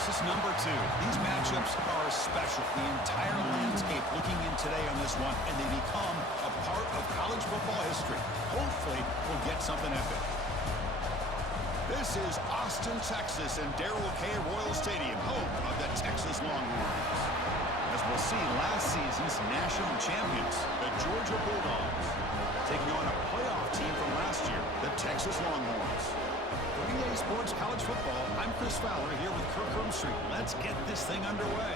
versus number 2. These matchups are special. The entire landscape looking in today on this one, and they become a part of college football history. Hopefully, we'll get something epic. This is Austin, Texas, and Darrell K. Royal Stadium, home of the Texas Longhorns. As we'll see, last season's national champions, the Georgia Bulldogs, taking on a playoff team from last year, the Texas Longhorns. For UGA Sports College Football, I'm Chris Fowler here with Kirk Herbstreit. Let's get this thing underway.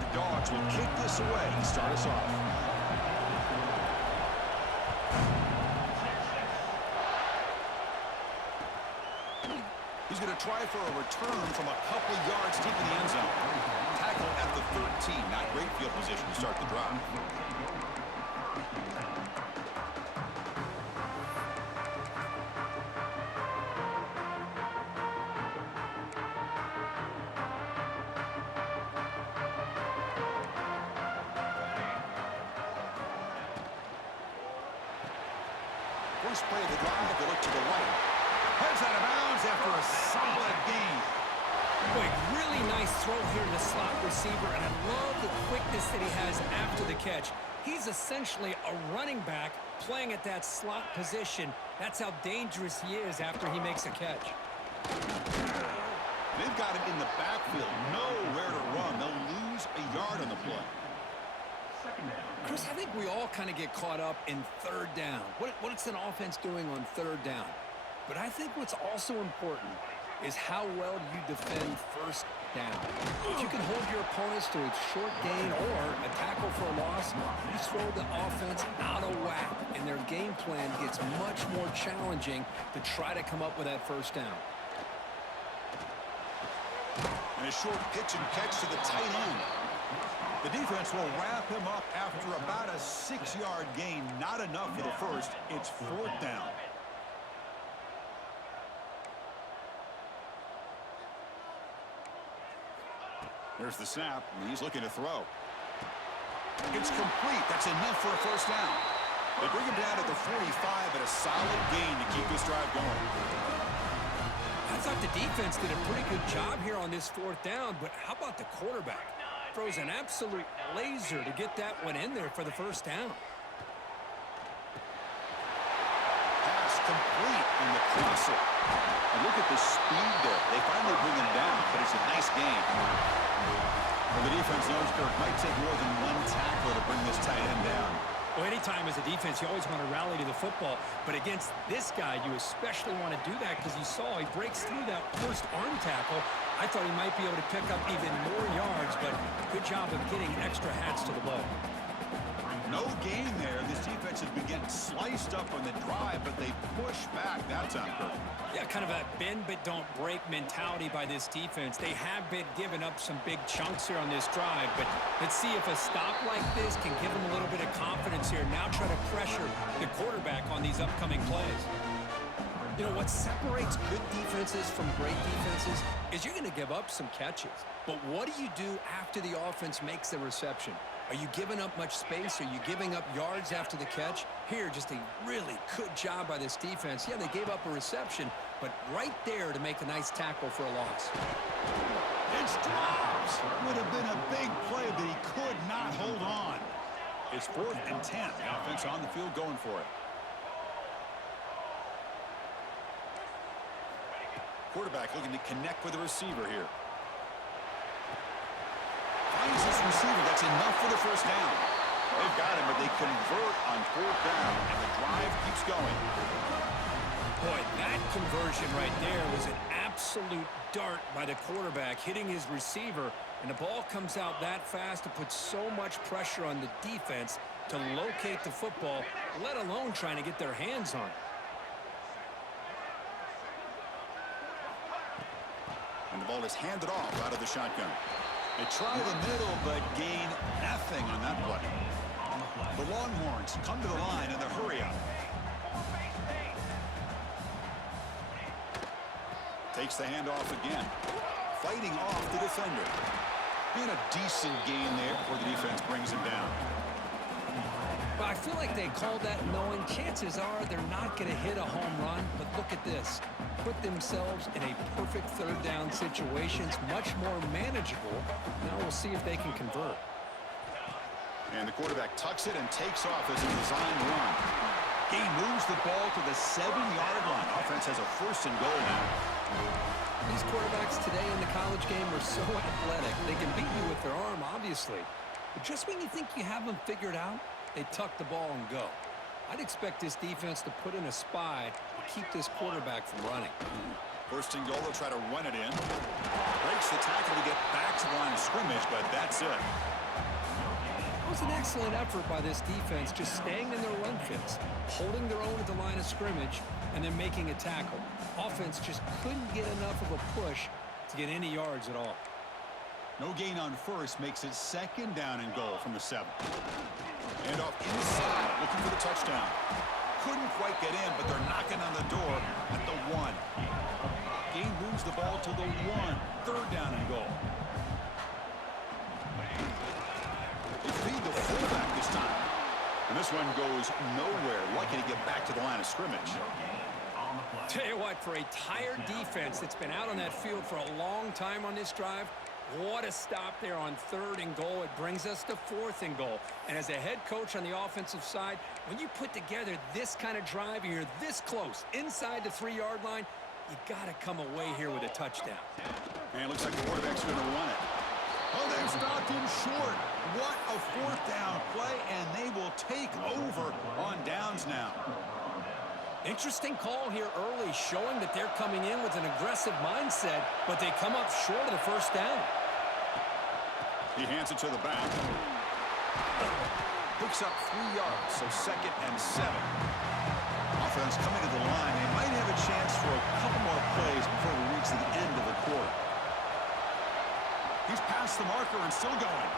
The Dogs will kick this away and start us off. He's going to try for a return from a couple yards deep in the end zone. Tackle at the 13. Not great field position to start the drive. First play of the drive, they look to the right. Heads out of bounds after a solid gain. Boy, really nice throw here to the slot receiver, and I love the quickness that he has after the catch. He's essentially a running back playing at that slot position. That's how dangerous he is after he makes a catch. They've got him in the backfield, nowhere to run. They'll lose a yard on the play. Chris, I think we all kind of get caught up in third down. What's an offense doing on third down? But I think what's also important is how well you defend first down. If you can hold your opponents to a short gain or a tackle for a loss, you throw the offense out of whack, and their game plan gets much more challenging to try to come up with that first down. And a short pitch and catch to the tight end. The defense will wrap him up after about a 6-yard gain. Not enough for the first. It's fourth down. There's the snap, and he's looking to throw. It's complete. That's enough for a first down. They bring him down at the 45 at a solid gain to keep this drive going. I thought the defense did a pretty good job here on this fourth down, but how about the quarterback? Throws an absolute laser to get that one in there for the first down. Pass complete in the crosser. And look at the speed there. They finally bring him down, but it's a nice gain. Well, the defense knows Kirk might take more than one tackle to bring this tight end down. Well, anytime as a defense, you always want to rally to the football. But against this guy, you especially want to do that because you saw he breaks through that first arm tackle. I thought he might be able to pick up even more yards, but good job of getting extra hats to the bow. No gain there. This defense has been getting sliced up on the drive, but they push back. That's on Kirk. Yeah, kind of a bend but don't break mentality by this defense. They have been giving up some big chunks here on this drive, but let's see if a stop like this can give them a little bit of confidence here. Now try to pressure the quarterback on these upcoming plays. You know, what separates good defenses from great defenses is you're going to give up some catches. But what do you do after the offense makes the reception? Are you giving up much space? Are you giving up yards after the catch? Here, just a really good job by this defense. Yeah, they gave up a reception, but right there to make a nice tackle for a loss. It's dropped. Would have been a big play, but he could not hold on. It's 4th and 10. The offense on the field going for it. Quarterback looking to connect with the receiver here. Finds this receiver. That's enough for the first down. They've got him, but they convert on 4th down, and the drive keeps going. Boy, that conversion right there was an absolute dart by the quarterback, hitting his receiver, and the ball comes out that fast to put so much pressure on the defense to locate the football, let alone trying to get their hands on it. And the ball is handed off out of the shotgun. They try the middle, but gain nothing on that play. The Longhorns come to the line in the hurry-up. Takes the handoff again. fighting off the defender. And a decent gain there before the defense brings him down. But I feel like they called that knowing chances are they're not going to hit a home run. But look at this. Put themselves in a perfect third down situation. It's much more manageable. Now we'll see if they can convert. And the quarterback tucks it and takes off as a designed run. He moves the ball to the 7-yard line. Offense has a 1st and goal now. These quarterbacks today in the college game are so athletic. They can beat you with their arm, obviously. But just when you think you have them figured out, they tuck the ball and go. I'd expect this defense to put in a spy to keep this quarterback from running. 1st and goal, they'll try to run it in. Breaks the tackle to get back to the line of scrimmage, but that's it. It was an excellent effort by this defense, just staying in their run fits, holding their own at the line of scrimmage, and then making a tackle. Offense just couldn't get enough of a push to get any yards at all. No gain on 1st makes it 2nd down and goal from the 7. And off inside, looking for the touchdown. Couldn't quite get in, but they're knocking on the door at the 1. Gain moves the ball to the 1. 3rd down and goal. They feed the fullback this time. And this one goes nowhere. Lucky to get back to the line of scrimmage. Tell you what, for a tired defense that's been out on that field for a long time on this drive, what a stop there on 3rd and goal. It brings us to 4th and goal. And as a head coach on the offensive side, when you put together this kind of drive and you're this close inside the 3-yard line, you got to come away here with a touchdown. And it looks like the quarterback's going to run it. Oh, they've stopped him short. What a 4th down play, and they will take over on downs now. Interesting call here early, showing that they're coming in with an aggressive mindset, but they come up short of the 1st down. He hands it to the back. Picks up 3 yards, so 2nd and 7. Offense coming to the line. They might have a chance for a couple more plays before we reach the end of the quarter. He's past the marker and still going.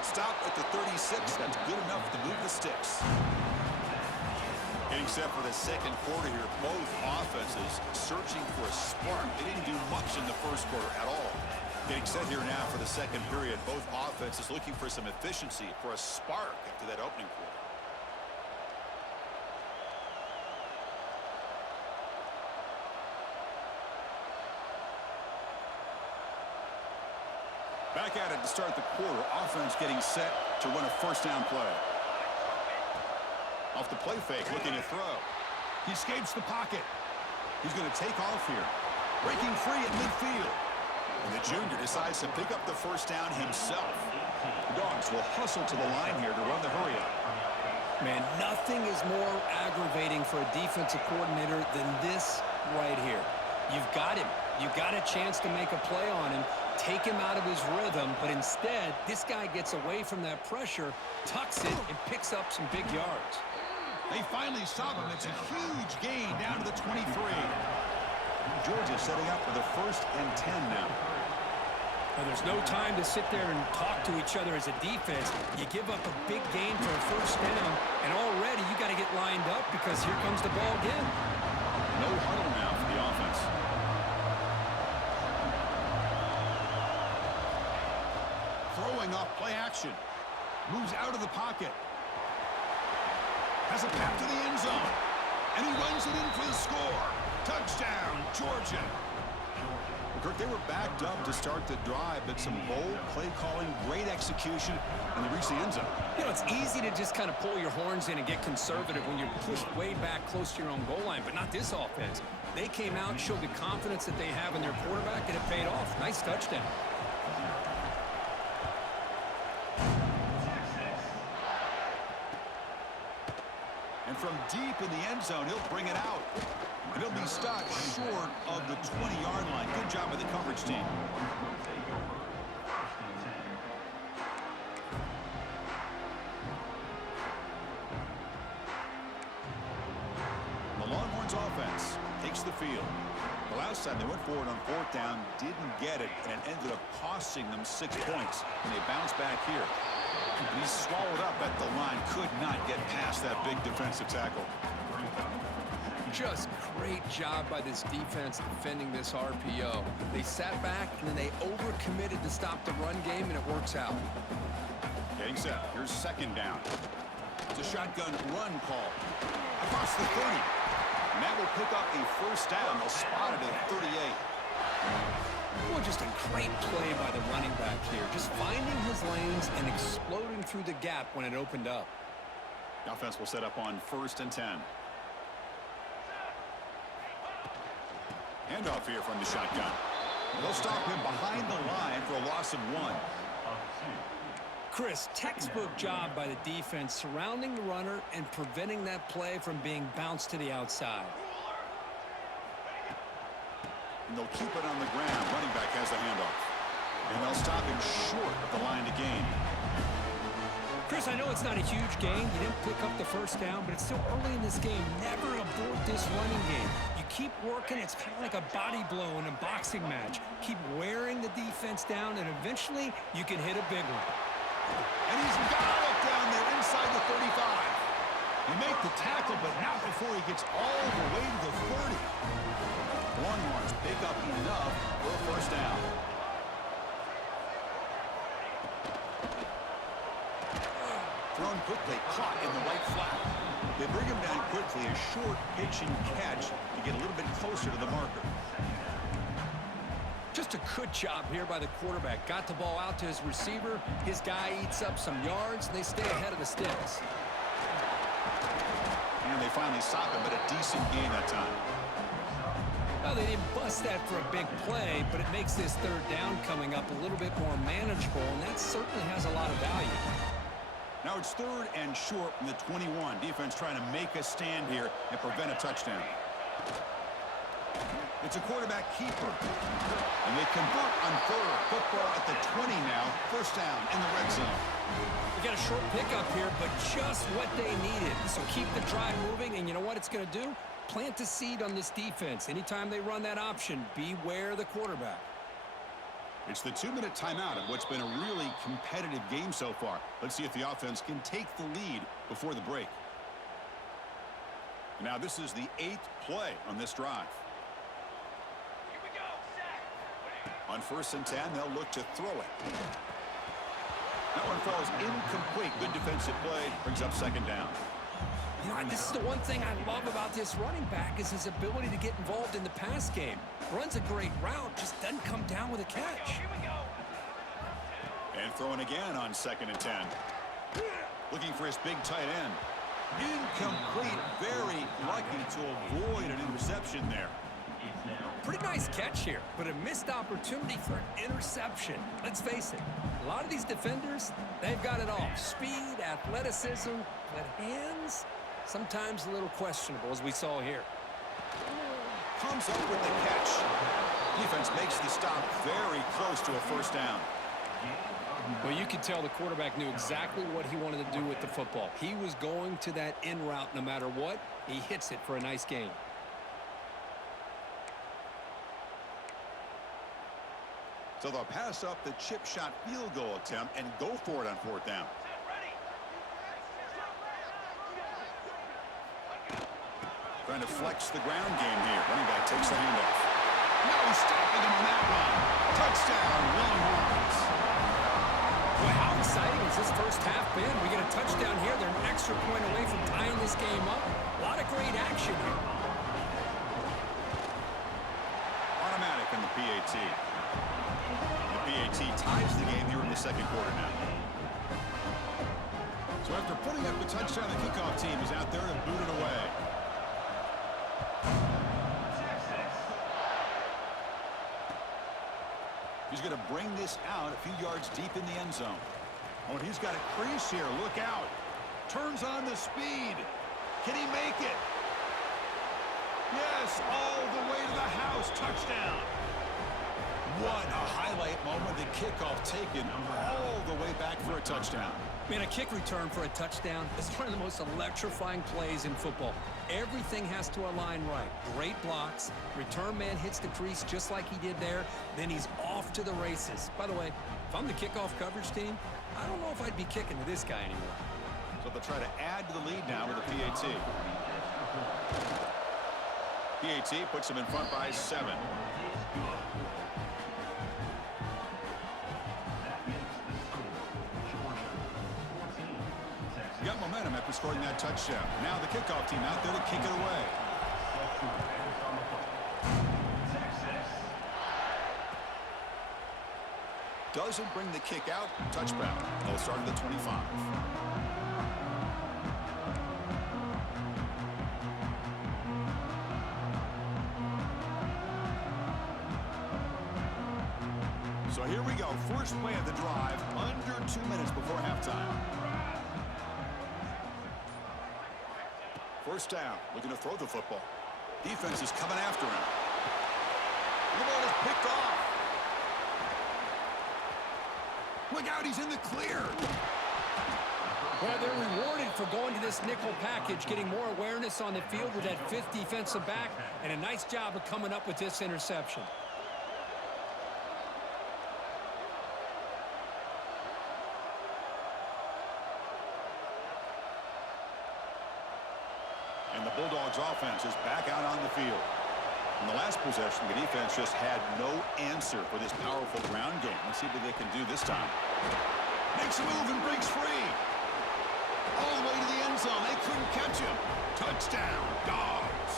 Stop at the 36. That's good enough to move the sticks. Getting set for the 2nd quarter here. Both offenses searching for a spark. They didn't do much in the 1st quarter at all. Getting set here now for the 2nd period. Both offenses looking for some efficiency, for a spark after that opening quarter. Back at it to start the quarter. Offense getting set to run a 1st down play. Off the play fake, looking to throw. He escapes the pocket. He's going to take off here. Breaking free at midfield. And the junior decides to pick up the 1st down himself. The Dogs will hustle to the line here to run the hurry up. Man, nothing is more aggravating for a defensive coordinator than this right here. You've got him. You've got a chance to make a play on him, take him out of his rhythm, but instead, this guy gets away from that pressure, tucks it, and picks up some big yards. They finally stop him. It's a huge gain down to the 23. Georgia setting up for the 1st and 10 now. Well, there's no time to sit there and talk to each other as a defense. You give up a big gain for a 1st down, and already you got to get lined up because here comes the ball again. No huddle now for the offense. Throwing off play action. Moves out of the pocket. Has a path to the end zone. And he runs it in for the score. Touchdown, Georgia. Kirk, they were backed up to start the drive, but some bold play calling, great execution, and they reached the end zone. You know, it's easy to just kind of pull your horns in and get conservative when you're pushed way back close to your own goal line, but not this offense. They came out and showed the confidence that they have in their quarterback, and it paid off. Nice touchdown. And from deep in the end zone, he'll bring it out. And he'll be stopped short of the 20-yard line. Good job by the coverage team. The Longhorns offense takes the field. The last time they went forward on 4th down, didn't get it, and it ended up costing them 6 points. And they bounce back here. And he's swallowed up at the line. Could not get past that big defensive tackle. Just great job by this defense defending this RPO. They sat back, and then they overcommitted to stop the run game, and it works out. Getting set. Here's second down. It's a shotgun run call. Across the 30. And that will pick up a first down. They'll spot it at 38. Well, just a great play by the running back here. Just finding his lanes and exploding through the gap when it opened up. The offense will set up on 1st and 10. Handoff here from the shotgun. They'll stop him behind the line for a loss of 1. Chris, textbook job by the defense surrounding the runner and preventing that play from being bounced to the outside. And they'll keep it on the ground. Running back has the handoff. And they'll stop him short of the line to gain. Chris, I know it's not a huge gain. You didn't pick up the first down, but it's still early in this game. Never abort this running game. You keep working. It's kind of like a body blow in a boxing match. Keep wearing the defense down, and eventually you can hit a big one. And he's got it down there inside the 35. He make the tackle, but not before he gets all the way to the 30. Longhorns pick up enough for a first down. Thrown quickly, caught in the right flat. They bring him down quickly, a short pitch and catch to get a little bit closer to the marker. Just a good job here by the quarterback. Got the ball out to his receiver. His guy eats up some yards, and they stay ahead of the sticks. And they finally stop him, but a decent gain that time. Well, they didn't bust that for a big play, but it makes this third down coming up a little bit more manageable, and that certainly has a lot of value. Now it's 3rd and short from the 21. Defense trying to make a stand here and prevent a touchdown. It's a quarterback keeper. And they convert on 3rd. Football at the 20 now. First down in the red zone. We got a short pickup here, but just what they needed. So keep the drive moving, and you know what it's going to do? Plant a seed on this defense. Anytime they run that option, beware the quarterback. It's the 2-minute timeout of what's been a really competitive game so far. Let's see if the offense can take the lead before the break. Now this is the 8th play on this drive. On 1st and 10, they'll look to throw it. That one falls incomplete. Good defensive play. Brings up 2nd down. You know, this is the one thing I love about this running back is his ability to get involved in the pass game. Runs a great route, just doesn't come down with a catch. And throwing again on 2nd and 10. Looking for his big tight end. Incomplete. Very lucky to avoid an interception there. Pretty nice catch here, but a missed opportunity for an interception. Let's face it, a lot of these defenders, they've got it all. Speed, athleticism, but hands, sometimes a little questionable, as we saw here. Comes up with the catch. Defense makes the stop very close to a first down. Well, you could tell the quarterback knew exactly what he wanted to do with the football. He was going to that in route no matter what. He hits it for a nice gain. So they'll pass up the chip shot field goal attempt and go for it on 4th down. Trying to flex the ground game here. Running back takes the handoff. No stopping him on that one. Touchdown, Longhorns. Boy, how exciting has this first half been? We get a touchdown here. They're an extra point away from tying this game up. A lot of great action here. Automatic in the PAT. PAT ties the game here in the 2nd quarter now. So after putting up the touchdown, the kickoff team is out there to boot it away. He's going to bring this out a few yards deep in the end zone. Oh, and he's got a crease here. Look out. Turns on the speed. Can he make it? Yes, all the way to the house. Touchdown. What a highlight moment. The kickoff taken all the way back for a touchdown. Man, a kick return for a touchdown is one of the most electrifying plays in football. Everything has to align right. Great blocks. Return man hits the crease just like he did there. Then he's off to the races. By the way, if I'm the kickoff coverage team, I don't know if I'd be kicking to this guy anymore. So they'll try to add to the lead now with a PAT. PAT puts them in front by 7. Got momentum after scoring that touchdown. Now the kickoff team out there to kick it away. Doesn't bring the kick out. Touchback. They'll start at the 25. So here we go. First play of the drive. Under 2 minutes before halftime. First down. Looking to throw the football. Defense is coming after him. The ball is picked off. Look out, he's in the clear. Well, they're rewarded for going to this nickel package, getting more awareness on the field with that 5th defensive back, and a nice job of coming up with this interception. And the Bulldogs offense is back out on the field. In the last possession, the defense just had no answer for this powerful ground game. Let's see what they can do this time. Makes a move and breaks free. All the way to the end zone. They couldn't catch him. Touchdown, Dogs.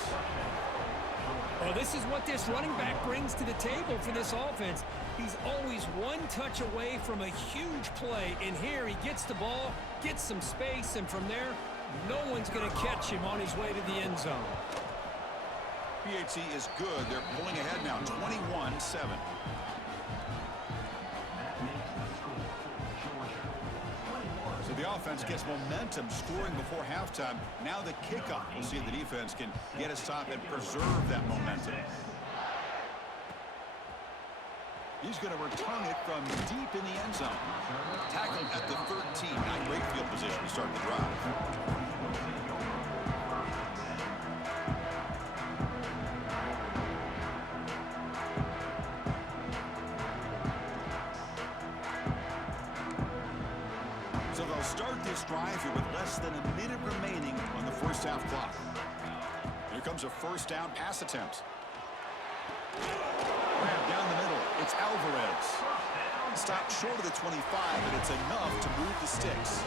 Well, this is what this running back brings to the table for this offense. He's always one touch away from a huge play. And here he gets the ball, gets some space, and from there, no one's going to catch him on his way to the end zone. PAT is good. They're pulling ahead now, 21-7. So the offense gets momentum, scoring before halftime. Now the kickoff. We'll see if the defense can get a stop and preserve that momentum. He's going to return it from deep in the end zone. Tackled at the 13. Not great field position to start the drive. So they'll start this drive here with less than a minute remaining on the first half clock. Here comes a first down pass attempt. Down the middle, it's Alvarez. Stopped short of the 25, but it's enough to move the sticks.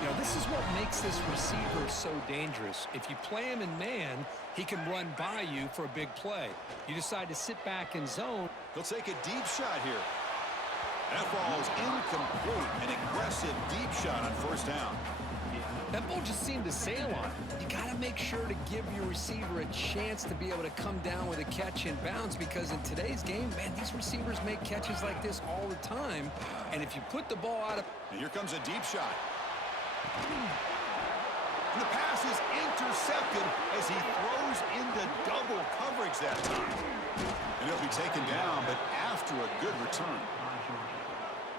You know, this is what makes this receiver so dangerous. If you play him in man, he can run by you for a big play. You decide to sit back in zone. He'll take a deep shot here. That ball is incomplete. An aggressive deep shot on first down. That ball just seemed to sail on it. You got to make sure to give your receiver a chance to be able to come down with a catch in bounds, because in today's game, man, these receivers make catches like this all the time. And if you put the ball out of... And here comes a deep shot. And the pass is intercepted as he throws into double coverage that time. And he'll be taken down, but after a good return.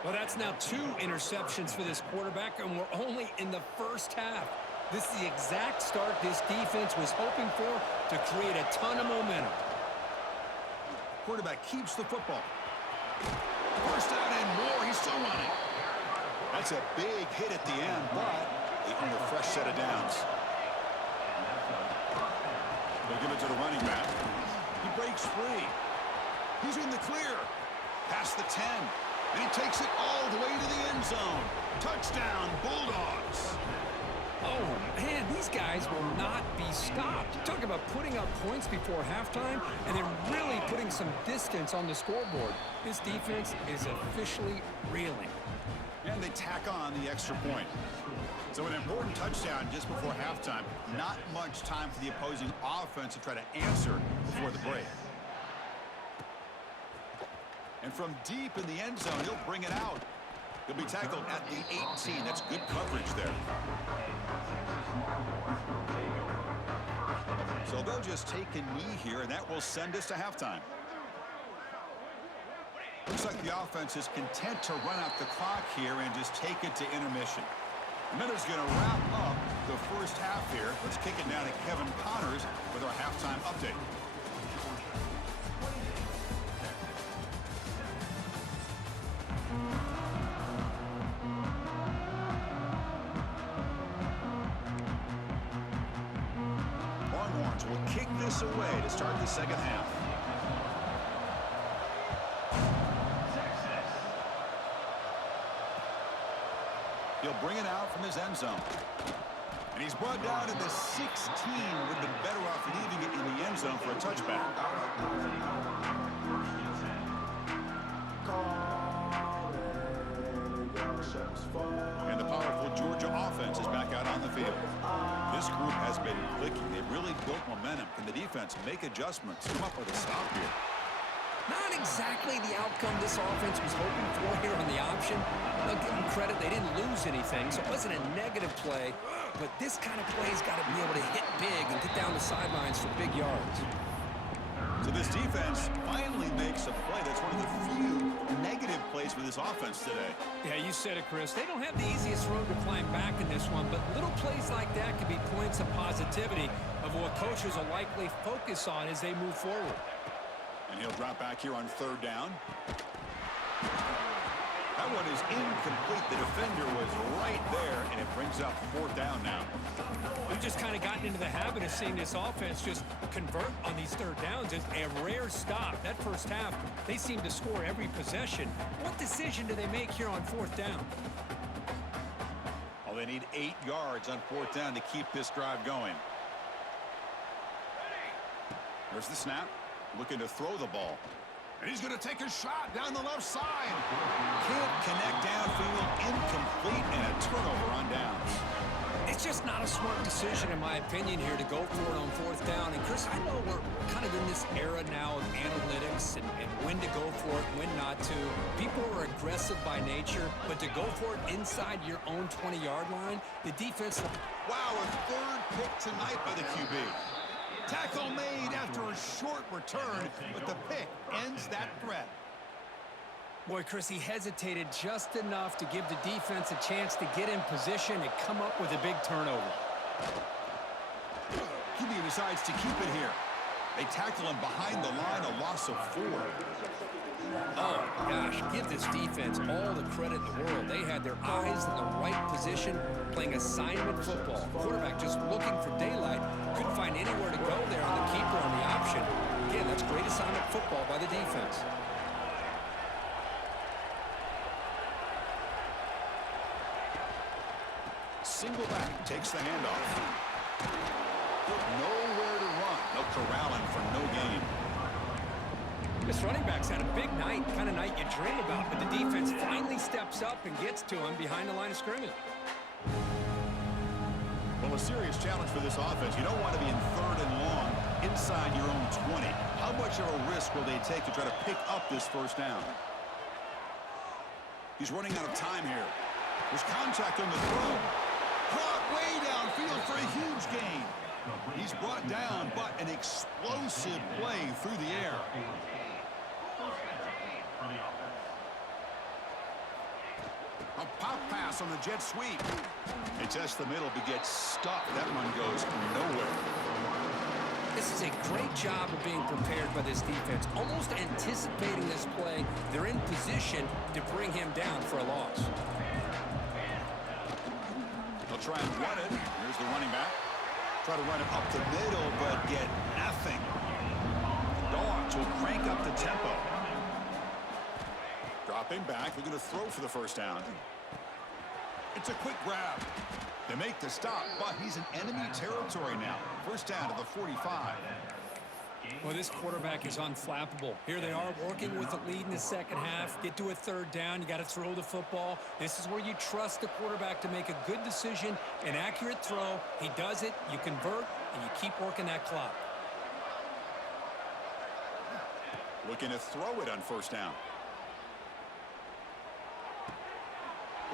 Well, that's now 2 interceptions for this quarterback, and we're only in the first half. This is the exact start this defense was hoping for to create a ton of momentum. Quarterback keeps the football. First down and more. He's still running. That's a big hit at the end, but they earn a fresh set of downs. They give it to the running back. He breaks free. He's in the clear. Past the 10. And he takes it all the way to the end zone. Touchdown, Bulldogs. Oh, man, these guys will not be stopped. You talk about putting up points before halftime and then really putting some distance on the scoreboard. This defense is officially reeling. And they tack on the extra point. So an important touchdown just before halftime. Not much time for the opposing offense to try to answer before the break. And from deep in the end zone, he'll bring it out. He'll be tackled at the 18. That's good coverage there. So they'll just take a knee here, and that will send us to halftime. Looks like the offense is content to run out the clock here and just take it to intermission. The Miners going to wrap up the first half here. Let's kick it now to Kevin Connors with our halftime update. Will kick this away to start the second half. He'll bring it out from his end zone. And he's brought down at the 16. Would have been better off leaving it in the end zone for a touchback. And the powerful Georgia offense is back out on the field. This group has been clicking. They've really built momentum. Can the defense make adjustments? Come up with a stop here. Not exactly the outcome this offense was hoping for here on the option. I'll give them credit, they didn't lose anything, so it wasn't a negative play. But this kind of play's got to be able to hit big and get down the sidelines for big yards. So this defense finally makes a play. That's one of the few negative plays for this offense today. Yeah, you said it, Chris. They don't have the easiest road to climb back in this one, but little plays like that can be points of positivity of what coaches will likely focus on as they move forward. And he'll drop back here on third down. That one is incomplete. The defender was right there, and it brings up fourth down now. We've just kind of gotten into the habit of seeing this offense just convert on these third downs. It's a rare stop. That first half, they seem to score every possession. What decision do they make here on fourth down? Well, they need 8 yards on fourth down to keep this drive going. There's the snap. Looking to throw the ball. And he's going to take a shot down the left side. Can't connect downfield. Incomplete, and a turnover on downs. It's just not a smart decision, in my opinion, here to go for it on fourth down. And, Chris, I know we're kind of in this era now of analytics and when to go for it, when not to. People are aggressive by nature, but to go for it inside your own 20-yard line, the defense... Wow, a third pick tonight by the QB. Tackle made after a short return, but the pick ends that threat. Boy, Chris, he hesitated just enough to give the defense a chance to get in position and come up with a big turnover. QB decides to keep it here. They tackle him behind the line, a loss of 4. Oh, gosh, give this defense all the credit in the world. They had their eyes in the right position, playing assignment football. Quarterback just looking for daylight. Couldn't find anywhere to go there on the keeper on the option. Again, that's great assignment football by the defense. Single back takes the handoff. Nowhere to run. They'll corral him for no gain. This running back's had a big night, kind of night you dream about, but the defense finally steps up and gets to him behind the line of scrimmage. Well, a serious challenge for this offense. You don't want to be in third and long inside your own 20. How much of a risk will they take to try to pick up this first down? He's running out of time here. There's contact on the throw. Caught way downfield for a huge gain. He's brought down, but an explosive play through the air. A pop pass on the jet sweep. They test the middle, but gets stuck. That one goes nowhere. This is a great job of being prepared by this defense, almost anticipating this play. They're in position to bring him down for a loss. They'll try and run it. Here's the running back. Try to run it up the middle, but get nothing. Dogs will crank up the tempo. Dropping back, they're going to throw for the first down. It's a quick grab. They make the stop, but he's in enemy territory now. First down to the 45. Well, this quarterback is unflappable. Here they are working with the lead in the second half. Get to a third down, you got to throw the football. This is where you trust the quarterback to make a good decision, an accurate throw. He does it, you convert, and you keep working that clock. Looking to throw it on first down.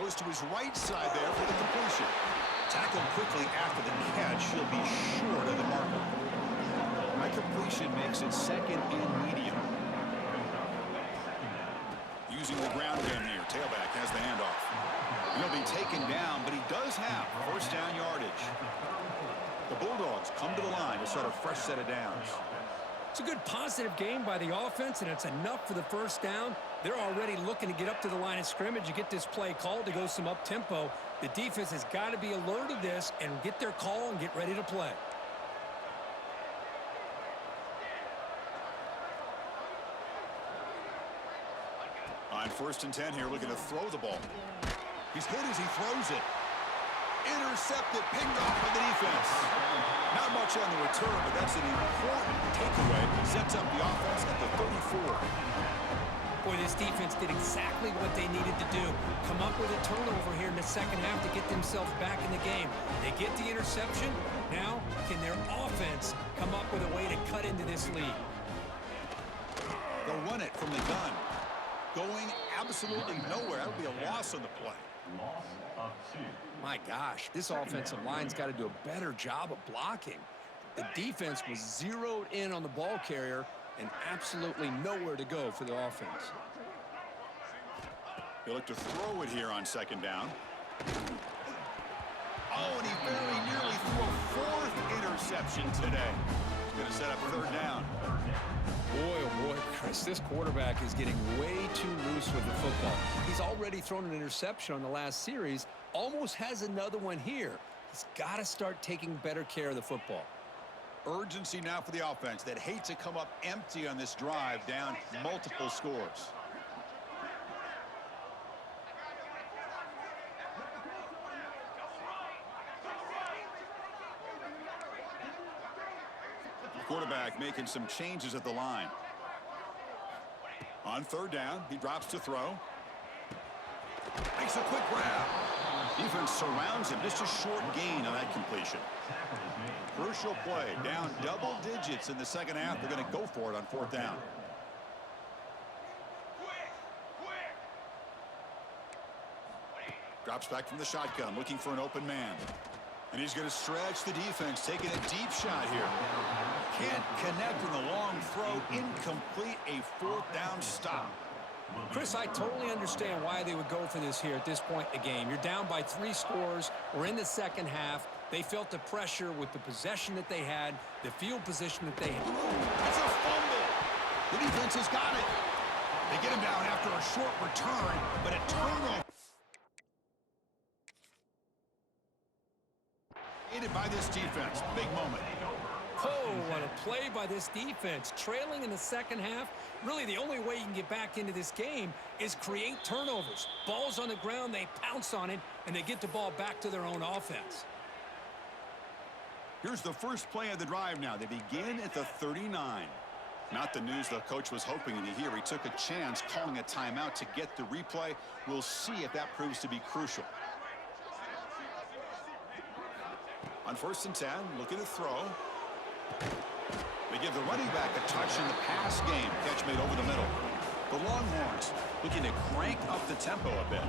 Goes to his right side there for the completion. Tackled quickly after the catch. He'll be short of the marker. My completion makes it second and medium. Using the ground game here. Tailback has the handoff. He'll be taken down, but he does have first down yardage. The Bulldogs come to the line to start a fresh set of downs. It's a good positive game by the offense, and it's enough for the first down. They're already looking to get up to the line of scrimmage. You get this play called to go some up-tempo. The defense has got to be alert of this and get their call and get ready to play. On 1st and 10 here, looking to throw the ball. He's hit as he throws it. Intercepted, pinged off by the defense. Not much on the return, but that's an important takeaway. Sets up the offense at the 34. Boy, this defense did exactly what they needed to do. Come up with a turnover here in the second half to get themselves back in the game. They get the interception. Now, can their offense come up with a way to cut into this lead? They'll run it from the gun. Going absolutely nowhere. That would be a loss on the play. Loss of 2. My gosh, this offensive line's got to do a better job of blocking. The defense was zeroed in on the ball carrier and absolutely nowhere to go for the offense. He'll look to throw it here on 2nd down. Oh, and he very nearly threw a 4th interception today. He's going to set up 3rd down. Boy, oh boy, Chris, this quarterback is getting way too loose with the football. He's already thrown an interception on the last series, almost has another one here. He's got to start taking better care of the football. Urgency now for the offense that hate to come up empty on this drive, down multiple scores. Quarterback making some changes at the line. On 3rd down, he drops to throw. Makes a quick grab. Defense surrounds him. Just a short gain on that completion. Crucial play. Down double digits in the second half. They're going to go for it on 4th down. Drops back from the shotgun, looking for an open man. And he's going to stretch the defense, taking a deep shot here. Can't connect on the long throw. Incomplete, a 4th down stop. Chris, I totally understand why they would go for this here at this point in the game. You're down by 3 scores. We're in the second half. They felt the pressure with the possession that they had, the field position that they had. That's a fumble. The defense has got it. They get him down after a short return, but a turnover. Aided by this defense. Big moment. Oh, what a play by this defense. Trailing in the second half, really the only way you can get back into this game is create turnovers. Ball's on the ground, they pounce on it, and they get the ball back to their own offense. Here's the first play of the drive now. They begin at the 39. Not the news the coach was hoping to hear. He took a chance calling a timeout to get the replay. We'll see if that proves to be crucial. On 1st and 10, looking to throw. They give the running back a touch in the pass game. Catch made over the middle. The Longhorns looking to crank up the tempo a bit.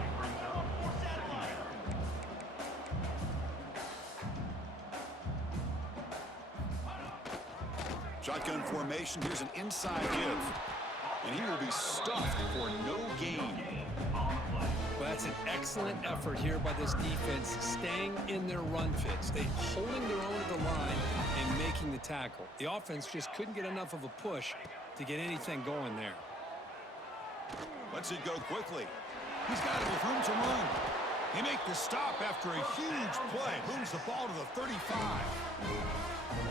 Shotgun formation. Here's an inside give. And he will be stuffed for no gain. Well, that's an excellent effort here by this defense, staying in their run fits. They holding their own at the line and making the tackle. The offense just couldn't get enough of a push to get anything going there. Lets it go quickly. He's got it with room to run. He make the stop after a huge play. Moves the ball to the 35.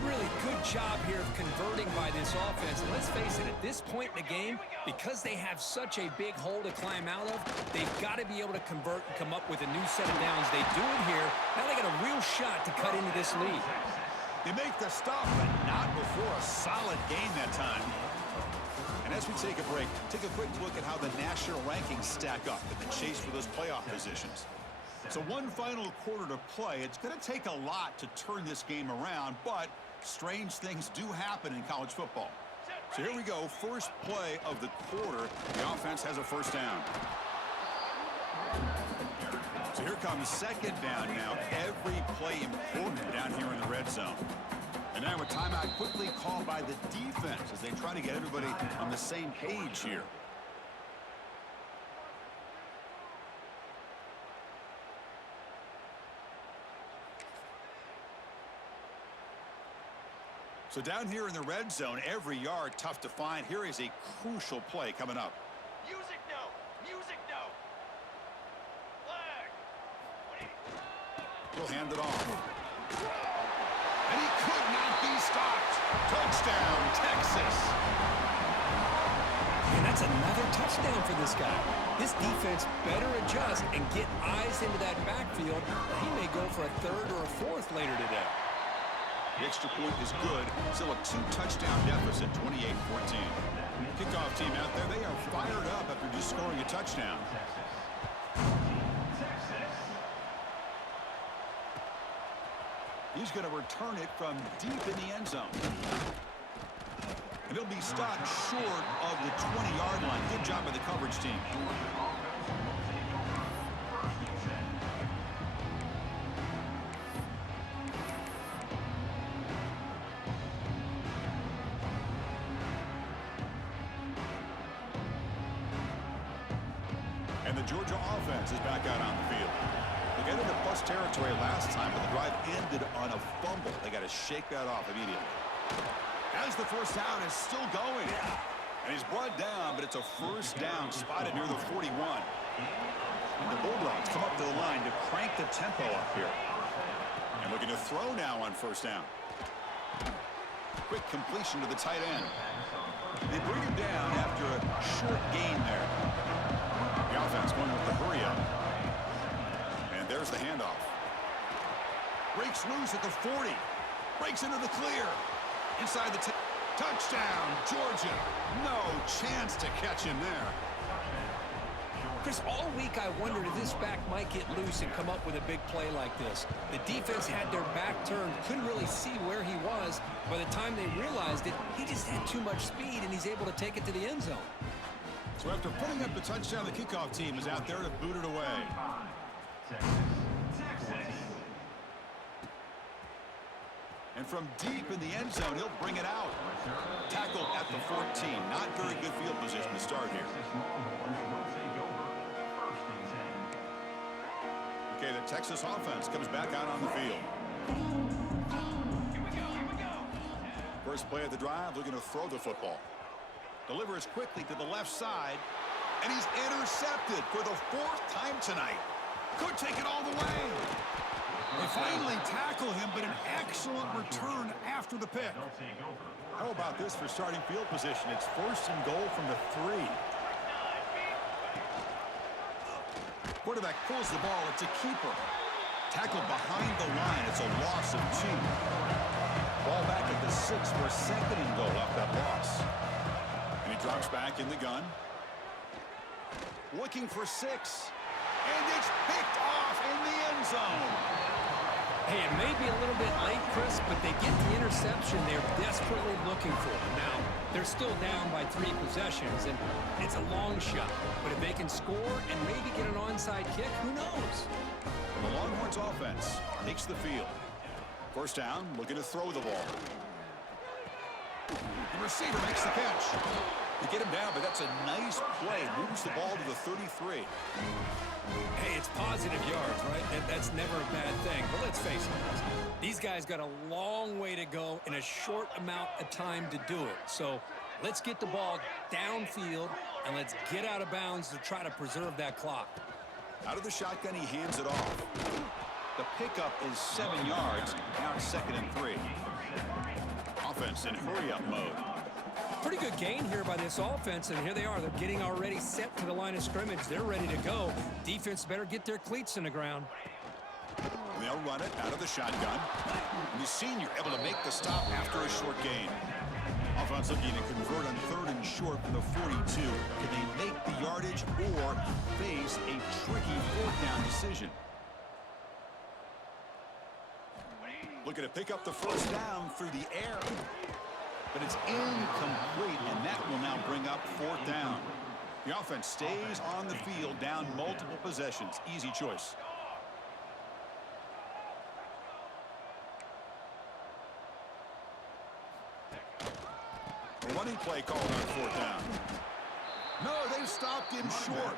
Really good job here of converting by this offense. And let's face it, at this point in the game, because they have such a big hole to climb out of, they've got to be able to convert and come up with a new set of downs. They do it here. Now they got a real shot to cut into this lead. They make the stop, but not before a solid gain that time. And as we take a break, take a quick look at how the national rankings stack up in the chase for those playoff positions. So one final quarter to play. It's going to take a lot to turn this game around, but strange things do happen in college football. So here we go. First play of the quarter. The offense has a 1st down. So here comes 2nd down now. Every play important down here in the red zone. And now a timeout quickly called by the defense as they try to get everybody on the same page here. So down here in the red zone, every yard tough to find. Here is a crucial play coming up. Music no! Music no! Flag! He'll hand it off. And he could not be stopped. Touchdown, Texas. And that's another touchdown for this guy. This defense better adjust and get eyes into that backfield. He may go for a third or a fourth later today. The extra point is good. Still a 2-touchdown deficit, 28-14. Kickoff team out there, they are fired up after just scoring a touchdown. He's going to return it from deep in the end zone. And he'll be stopped short of the 20-yard line. Good job by the coverage team. And the Georgia offense is back out on the field. They got into plus territory last time, but the drive ended on a fumble. They got to shake that off immediately. As the first down is still going. And he's brought down, but it's a first down spotted near the 41. And the Bulldogs come up to the line to crank the tempo up here. And looking to throw now on first down. Quick completion to the tight end. They bring him down after a short gain there. The offense going with the hurry up. And there's the handoff. Breaks loose at the 40. Breaks into the clear. Inside the touchdown, Georgia. No chance to catch him there. Chris, all week I wondered if this back might get loose and come up with a big play like this. The defense had their back turned, couldn't really see where he was. By the time they realized it, he just had too much speed, and he's able to take it to the end zone. So after putting up the touchdown, the kickoff team is out there to boot it away. And from deep in the end zone, he'll bring it out. Tackled at the 14. Not very good field position to start here. Okay, the Texas offense comes back out on the field. First play of the drive, looking to throw the football. Delivers quickly to the left side. And he's intercepted for the 4th time tonight. Could take it all the way. They finally tackle him, but an excellent return after the pick. How about this for starting field position? It's first and goal from the 3. Quarterback pulls the ball. It's a keeper. Tackled behind the line. It's a loss of 2. Ball back at the 6 for second and goal off that loss. And he drops back in the gun. Looking for 6. And it's picked off in the end zone. Hey, it may be a little bit late, Chris, but they get the interception they're desperately looking for. Now, they're still down by 3 possessions, and it's a long shot. But if they can score and maybe get an onside kick, who knows? The Longhorns offense takes the field. First down, looking to throw the ball. The receiver makes the catch. They get him down, but that's a nice play. Moves the ball to the 33. Hey, it's positive yards, right? That's never a bad thing. But let's face it, these guys got a long way to go in a short amount of time to do it. So let's get the ball downfield, and let's get out of bounds to try to preserve that clock. Out of the shotgun, he hands it off. The pickup is 7 yards. Now it's 2nd and 3. Offense in hurry-up mode. Pretty good gain here by this offense, and here they are. They're getting already set to the line of scrimmage. They're ready to go. Defense better get their cleats in the ground. And they'll run it out of the shotgun. And the senior able to make the stop after a short gain. Offense looking to convert on 3rd and short from the 42. Can they make the yardage or face a tricky 4th down decision? Looking to pick up the first down through the air. But it's incomplete, and that will now bring up 4th down. The offense stays on the field, down multiple possessions. Easy choice. A running play called on 4th down. No, they stopped him short.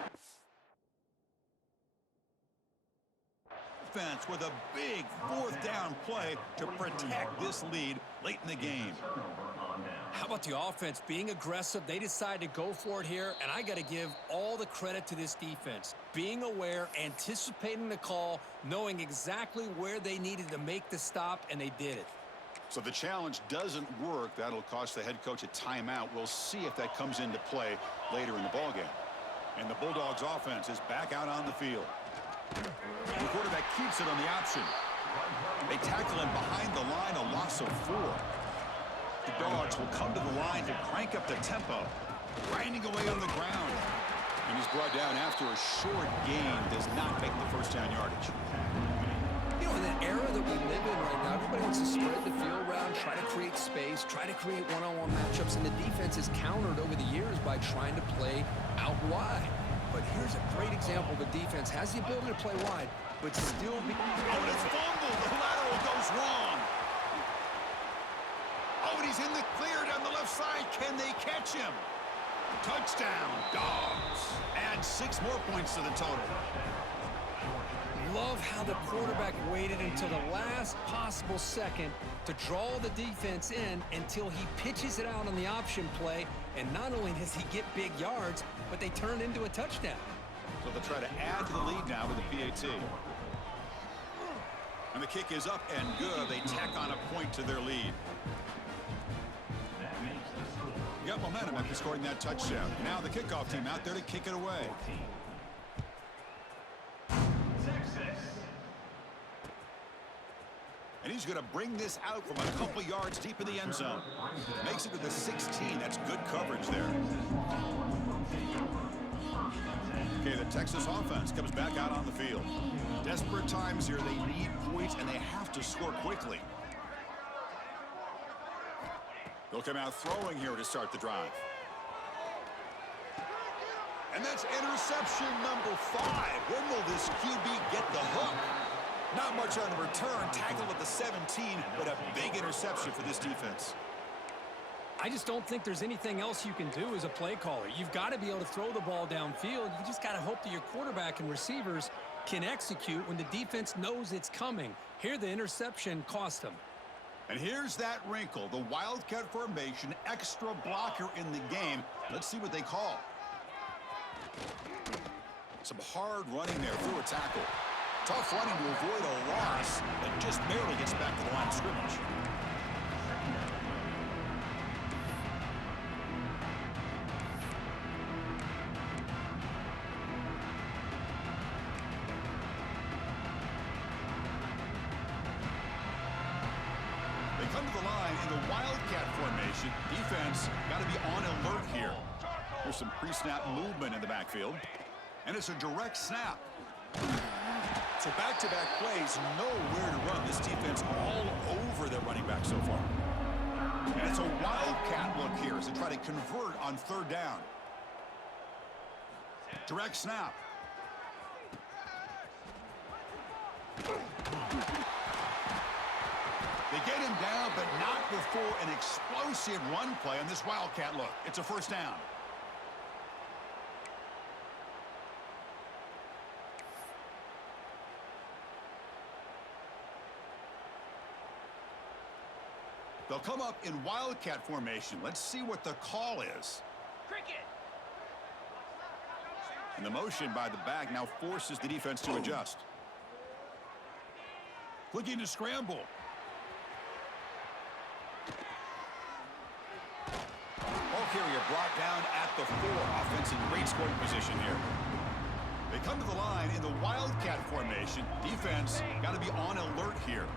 Offense with a big 4th down play to protect this lead late in the game. How about the offense being aggressive? They decide to go for it here, and I got to give all the credit to this defense. Being aware, anticipating the call, knowing exactly where they needed to make the stop, and they did it. So the challenge doesn't work. That'll cost the head coach a timeout. We'll see if that comes into play later in the ballgame. And the Bulldogs offense is back out on the field. The quarterback keeps it on the option. They tackle him behind the line, a loss of 4. The Dogs will come to the line to crank up the tempo, grinding away on the ground. And he's brought down after a short gain, does not make the first down yardage. You know, in the era that we live in right now, everybody wants to spread the field around, try to create space, try to create one-on-one matchups, and the defense is countered over the years by trying to play out wide. But here's a great example. The defense has the ability to play wide, but still be... Oh, and it's fumbled. The lateral goes wrong. Oh, and he's in the clear down the left side. Can they catch him? Touchdown, Dogs. Add 6 more points to the total. Love how the quarterback waited until the last possible second to draw the defense in until he pitches it out on the option play. And not only does he get big yards, but they turn into a touchdown. So they'll try to add to the lead now with the PAT. And the kick is up and good. They tack on a point to their lead. You got momentum after scoring that touchdown. Now the kickoff team out there to kick it away. And he's going to bring this out from a couple yards deep in the end zone. Makes it to the 16. That's good coverage there. Okay, the Texas offense comes back out on the field. Desperate times here. They need points, and they have to score quickly. They'll come out throwing here to start the drive. And that's interception number 5. When will this QB get the hook? Not much on the return. Tackled at the 17, but a big interception for this defense. I just don't think there's anything else you can do as a play caller. You've got to be able to throw the ball downfield. You just got to hope that your quarterback and receivers can execute when the defense knows it's coming. Here, the interception cost them. And here's that wrinkle. The Wildcat formation, extra blocker in the game. Let's see what they call. Some hard running there through a tackle. Tough running to avoid a loss, but just barely gets back to the line of scrimmage. They come to the line in the Wildcat formation. Defense got to be on alert here. There's some pre-snap movement in the backfield. And it's a direct snap. So back-to-back plays, nowhere to run. This defense all over their running back so far. And it's a Wildcat look here as they try to convert on 3rd down. Direct snap. They get him down, but not before an explosive run play on this Wildcat look. It's a 1st down. They'll come up in Wildcat formation. Let's see what the call is. Cricket. And the motion by the back now forces the defense to adjust. Looking to scramble. Ball carrier brought down at the 4. Offense in great scoring position here. They come to the line in the Wildcat formation. Defense got to be on alert here.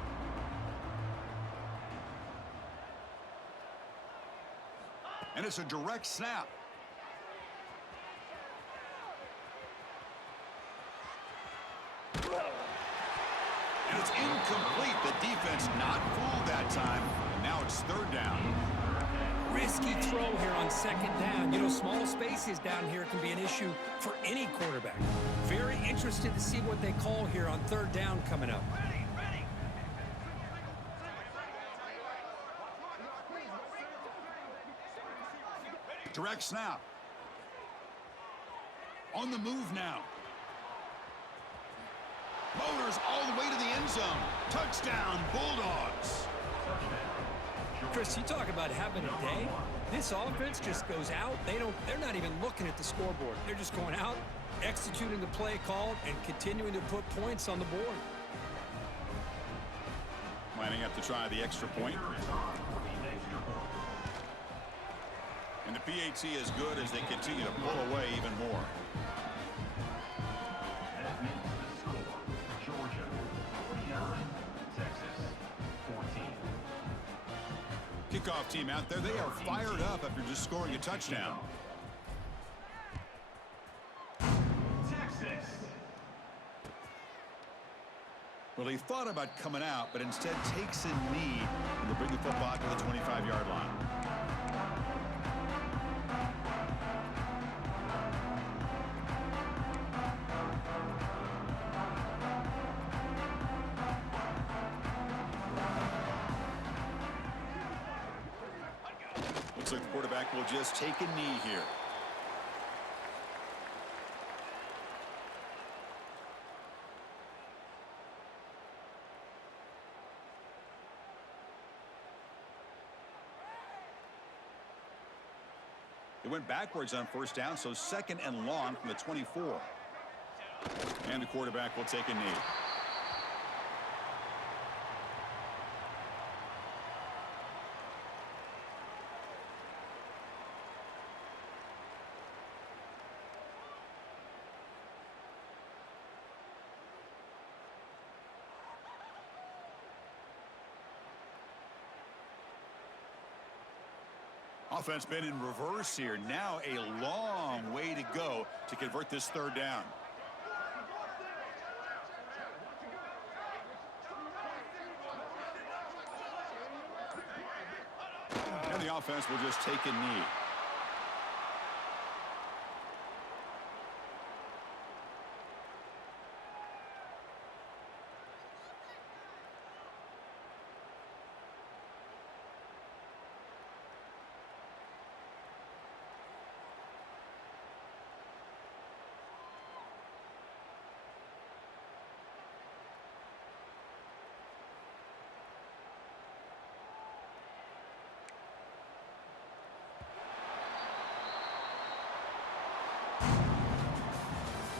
And it's a direct snap. And it's incomplete. The defense not fooled that time. And now it's 3rd down. Risky throw here on 2nd down. You know, small spaces down here can be an issue for any quarterback. Very interested to see what they call here on 3rd down coming up. Ready, ready. Direct snap. On the move now. Motors all the way to the end zone. Touchdown, Bulldogs. Chris, you talk about having a day. This offense just goes out. They're not even looking at the scoreboard. They're just going out, executing the play called, and continuing to put points on the board. Lining up to try the extra point. And the PAT is good as they continue to pull away even more. Kickoff team out there. They are fired up after just scoring a touchdown. Well, he thought about coming out, but instead takes a knee and they bring the football to the 25-yard line. Looks like the quarterback will just take a knee here. They went backwards on first down, so 2nd and long from the 24. And the quarterback will take a knee. Offense been in reverse here. Now a long way to go to convert this 3rd down. And the offense will just take a knee.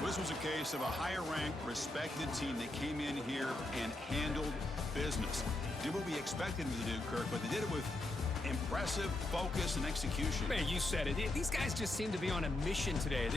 This was a case of a higher-ranked, respected team that came in here and handled business. Did what we expected them to do, Kirk, but they did it with impressive focus and execution. Man, you said it. These guys just seem to be on a mission today.